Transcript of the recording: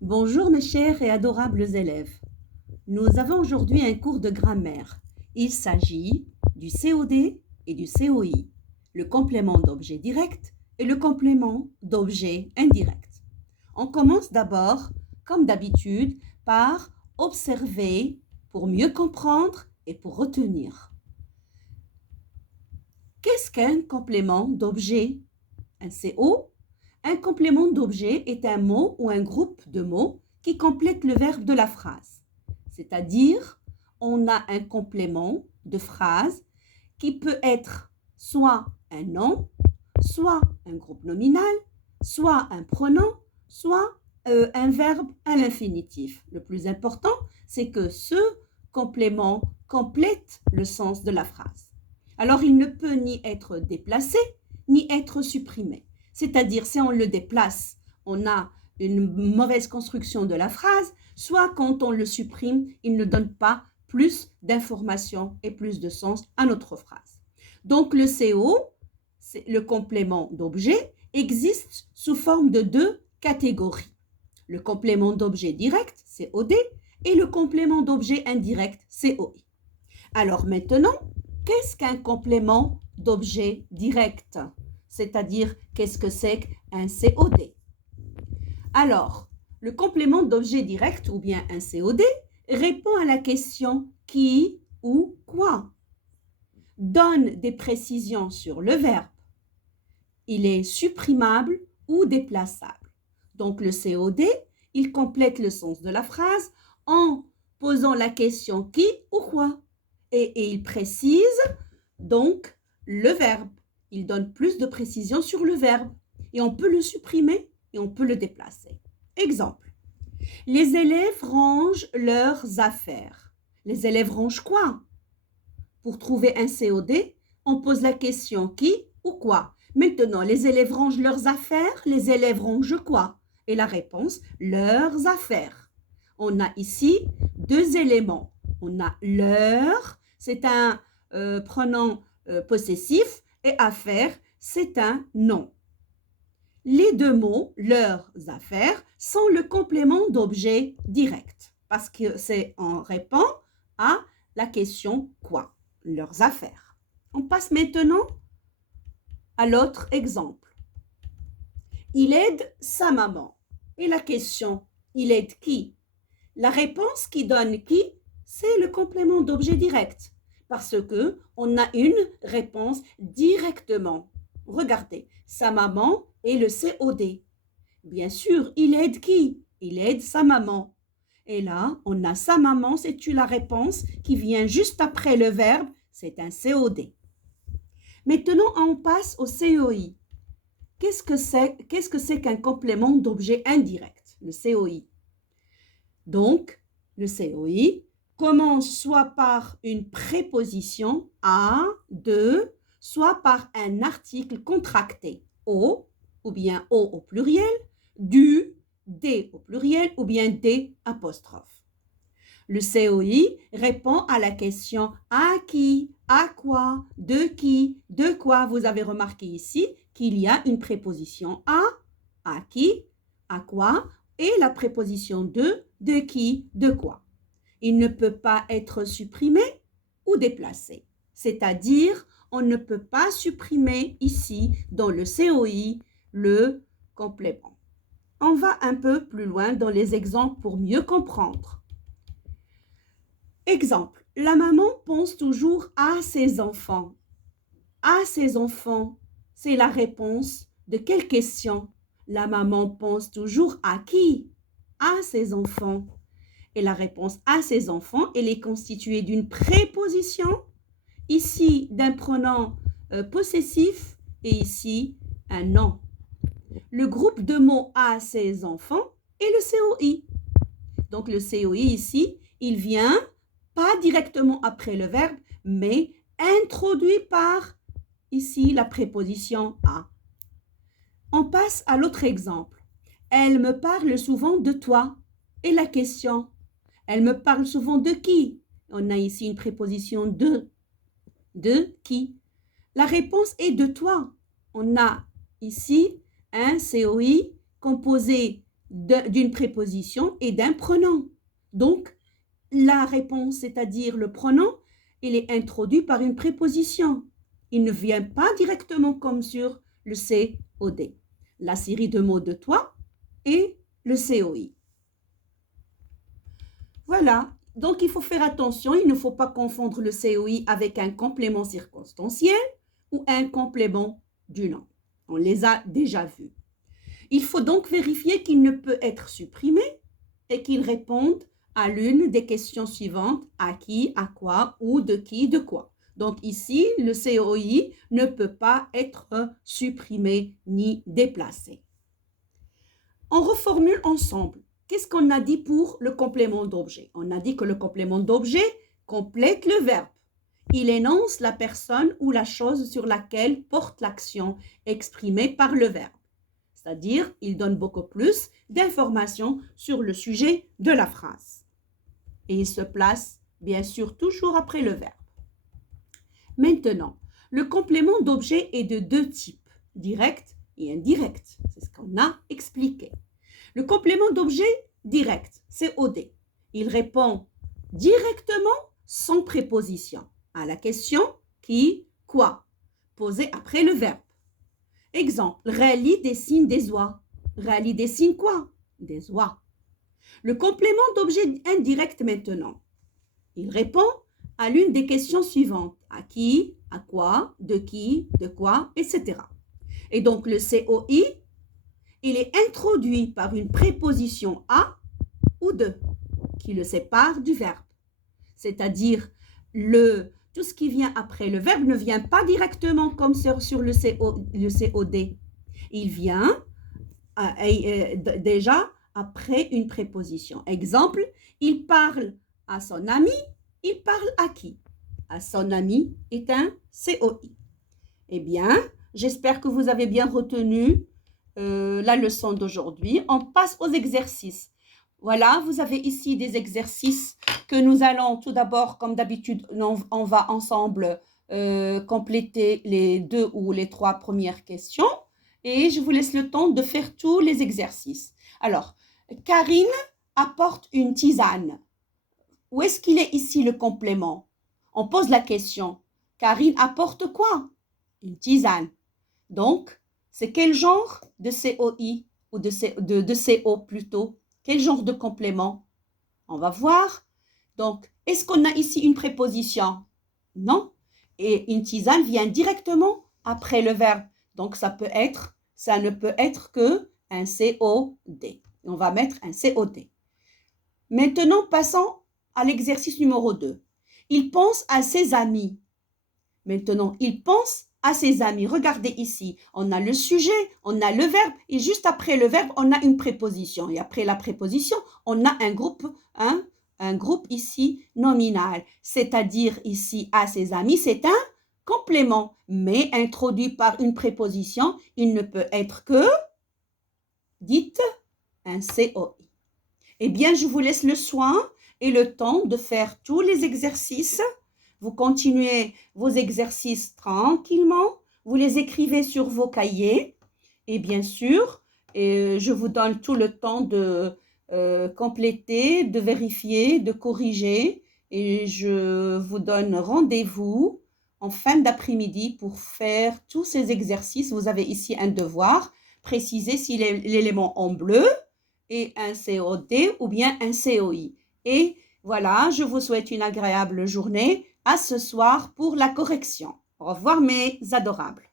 Bonjour mes chers et adorables élèves. Nous avons aujourd'hui un cours de grammaire. Il s'agit du COD et du COI, le complément d'objet direct et le complément d'objet indirect. On commence d'abord, comme d'habitude, par observer pour mieux comprendre et pour retenir. Qu'est-ce qu'un complément d'objet? Un CO? Un complément d'objet est un mot ou un groupe de mots qui complète le verbe de la phrase. C'est-à-dire, on a un complément de phrase qui peut être soit un nom, soit un groupe nominal, soit un pronom, soit un verbe à l'infinitif. Le plus important, c'est que ce complément complète le sens de la phrase. Alors, il ne peut ni être déplacé, ni être supprimé. C'est-à-dire, si on le déplace, on a une mauvaise construction de la phrase, soit quand on le supprime, il ne donne pas plus d'informations et plus de sens à notre phrase. Donc, le CO, le complément d'objet, existe sous forme de deux catégories. Le complément d'objet direct, COD, et le complément d'objet indirect, COI. Alors maintenant, qu'est-ce qu'un complément d'objet direct? C'est-à-dire, qu'est-ce que c'est qu'un COD? Alors, le complément d'objet direct ou bien un COD répond à la question qui ou quoi. Donne des précisions sur le verbe. Il est supprimable ou déplaçable. Donc, le COD, il complète le sens de la phrase en posant la question qui ou quoi. Et il précise donc le verbe. Il donne plus de précision sur le verbe. Et on peut le supprimer et on peut le déplacer. Exemple. Les élèves rangent leurs affaires. Les élèves rangent quoi? Pour trouver un COD, on pose la question qui ou quoi. Maintenant, les élèves rangent leurs affaires. Les élèves rangent quoi? Et la réponse, leurs affaires. On a ici deux éléments. On a leur, c'est un pronom possessif, et affaire, c'est un nom. Les deux mots, leurs affaires, sont le complément d'objet direct parce que c'est en répond à la question quoi, leurs affaires. On passe maintenant à l'autre exemple. Il aide sa maman. Et la question, il aide qui? La réponse qui donne qui, c'est le complément d'objet direct parce que on a une réponse directement. Regardez, sa maman et le COD. Bien sûr, il aide qui? Il aide sa maman. Et là, on a sa maman, c'est la réponse qui vient juste après le verbe, c'est un COD. Maintenant, on passe au COI. Qu'est-ce que c'est qu'un complément d'objet indirect, le COI? Donc, le COI commence soit par une préposition à, de, soit par un article contracté au, ou bien au pluriel, du, des au pluriel, ou bien des apostrophes. Le COI répond à la question à qui, à quoi, de quoi. Vous avez remarqué ici qu'il y a une préposition à qui, à quoi, et la préposition de qui, de quoi. Il ne peut pas être supprimé ou déplacé. C'est-à-dire, on ne peut pas supprimer ici, dans le COI, le complément. On va un peu plus loin dans les exemples pour mieux comprendre. Exemple, la maman pense toujours à ses enfants. À ses enfants, c'est la réponse de quelle question? La maman pense toujours à qui? À ses enfants. Et la réponse à ses enfants, elle est constituée d'une préposition, ici d'un pronom possessif et ici un nom. Le groupe de mots à ses enfants est le COI. Donc le COI ici, il vient pas directement après le verbe, mais introduit par ici la préposition à. On passe à l'autre exemple. Elle me parle souvent de toi. Et la question, elle me parle souvent de qui? On a ici une préposition de. De qui? La réponse est de toi. On a ici un COI composé d'une préposition et d'un pronom. Donc, la réponse, c'est-à-dire le pronom, il est introduit par une préposition. Il ne vient pas directement comme sur le COD. La série de mots de toi et le COI. Voilà. Donc, il faut faire attention. Il ne faut pas confondre le COI avec un complément circonstanciel ou un complément du nom. On les a déjà vus. Il faut donc vérifier qu'il ne peut être supprimé et qu'il réponde à l'une des questions suivantes, à qui, à quoi ou de qui, de quoi. Donc ici, le COI ne peut pas être supprimé ni déplacé. On reformule ensemble. Qu'est-ce qu'on a dit pour le complément d'objet? On a dit que le complément d'objet complète le verbe. Il énonce la personne ou la chose sur laquelle porte l'action exprimée par le verbe. C'est-à-dire, il donne beaucoup plus d'informations sur le sujet de la phrase. Et il se place, bien sûr, toujours après le verbe. Maintenant, le complément d'objet est de deux types, direct et indirect. C'est ce qu'on a expliqué. Le complément d'objet direct, c'est COD. Il répond directement sans préposition à la question qui, quoi, posée après le verbe. Exemple, Rally dessine des oies. Rally dessine quoi? Des oies. Le complément d'objet indirect maintenant. Il répond à l'une des questions suivantes. À qui, à quoi, de quoi, etc. Et donc le COI, il est introduit par une préposition à ou de qui le sépare du verbe. C'est-à-dire tout ce qui vient après le verbe ne vient pas directement comme sur le COD. Il vient déjà après une préposition. Exemple, il parle à son ami, il parle à qui? À son ami est un COI. Eh bien, j'espère que vous avez bien retenu la leçon d'aujourd'hui. On passe aux exercices. Voilà, vous avez ici des exercices que nous allons tout d'abord, comme d'habitude, on va ensemble compléter les 2 ou les 3 premières questions et je vous laisse le temps de faire tous les exercices. Alors, Karine apporte une tisane. Où est-ce qu'il est ici le complément? On pose la question. Karine apporte quoi? Une tisane. Donc, c'est quel genre de COI ou de CO plutôt? Quel genre de complément? On va voir. Donc, est-ce qu'on a ici une préposition? Non. Et une tisane vient directement après le verbe. Donc, ça ne peut être que un COD. On va mettre un COD. Maintenant, passons à l'exercice numéro 2. Il pense à ses amis. Maintenant, il pense à ses amis. Regardez ici, on a le sujet, on a le verbe et juste après le verbe, on a une préposition. Et après la préposition, on a un groupe ici nominal. C'est-à-dire ici à ses amis, c'est un complément, mais introduit par une préposition, il ne peut être que, dites, un COI. Eh bien, je vous laisse le soin et le temps de faire tous les exercices. Vous continuez vos exercices tranquillement, vous les écrivez sur vos cahiers et bien sûr, je vous donne tout le temps de compléter, de vérifier, de corriger et je vous donne rendez-vous en fin d'après-midi pour faire tous ces exercices. Vous avez ici un devoir, précisez si l'élément en bleu est un COD ou bien un COI. Et voilà, je vous souhaite une agréable journée. À ce soir pour la correction. Au revoir mes adorables.